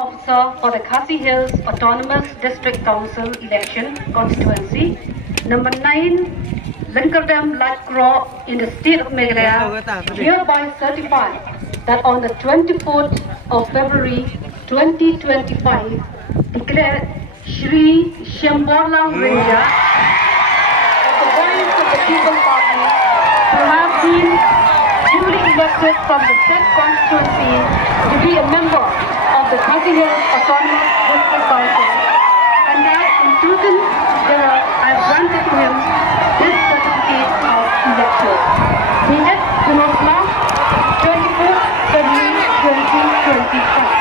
Officer for the Khasi Hills Autonomous District Council election constituency, number 9, Linkerdam Lakro in the state of Meghalaya, hereby certify that on the 24th of February 2025, declare Shri Shyamborlang Rinja of the voice of the People Party who have been duly elected from the said constituency to be a member of the Khasi Hills Autonomous District Council, and that in token thereof I have granted to him this certificate of election. He is Gunosla, 24th February 2025.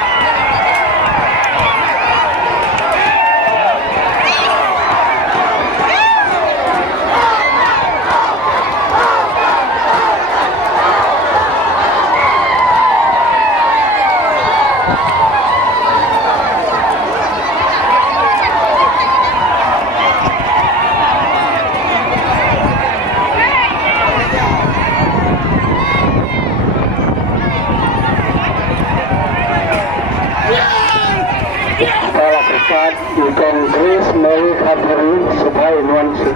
Grace Mary Catherine Subhai Nuansu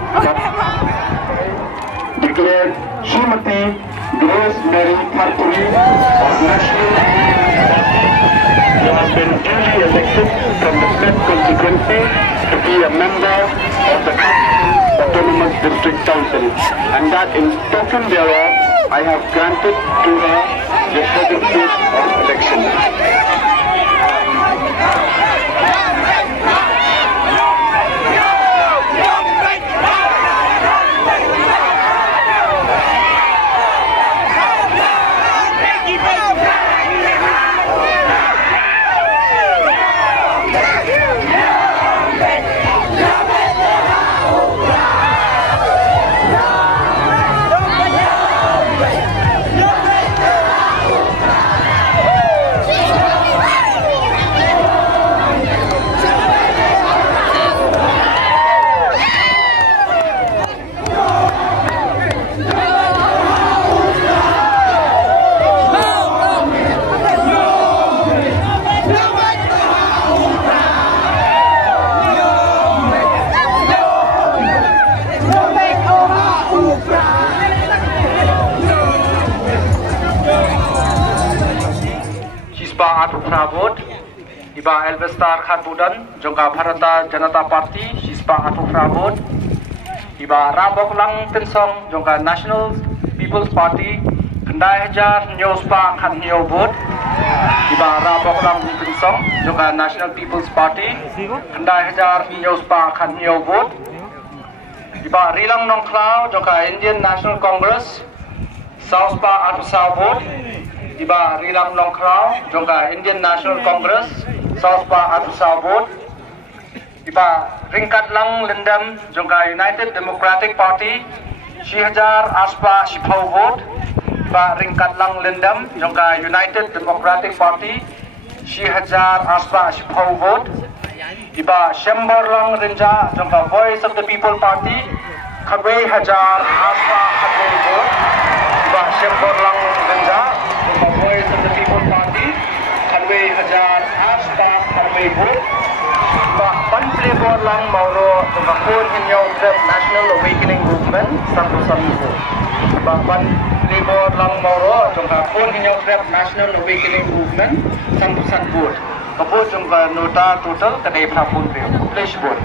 declared Srimati Grace Mary Catherine of National who has been duly elected from the said constituency to be a member of the Autonomous District Council, and that in token thereof I have granted to her the certificate of election. Vote Iba Elvestar Khatbudan Jongka Bharata Janata Party Shispa Atufra vote Iba Rabok Lang Tinsong Jongka National People's Party Kendai Hajar Nyospa Khat Nyo vote Iba Rabok Lang Tinsong Jongka National People's Party Kendai Hajar Nyospa Khat Nyo vote Iba Rilang Nongklau Jongka Indian National Congress Sauspa Atusa vote Iba Rilang Nongkrau Jongka Indian National Congress Sauspa Atusa vote Iba Ringkat Lang Lindam Jongka United Democratic Party Shihajar Aspa Shipau vote Iba Ringkat Lang Lindam Jongka United Democratic Party Shihajar Aspa Shipau vote Iba Shyamborlang Rinja Jongka Voice of the People Party Khabwe Hajar Aspa Khabwe vote Iba Shyamborlang Rinja Voice of the People Party, Khalwe Hajar Aspa Khalwe vote. Ban Playboy Lang Mauro, the Bakun Hinyo Trip National Awakening Movement, Santo Santo. Ban Playboy Lang Mauro, the Bakun Hinyo Trip National Awakening Movement, Santo Santo. Kaput jumpa nota total kadai prapun beliau. Flash board.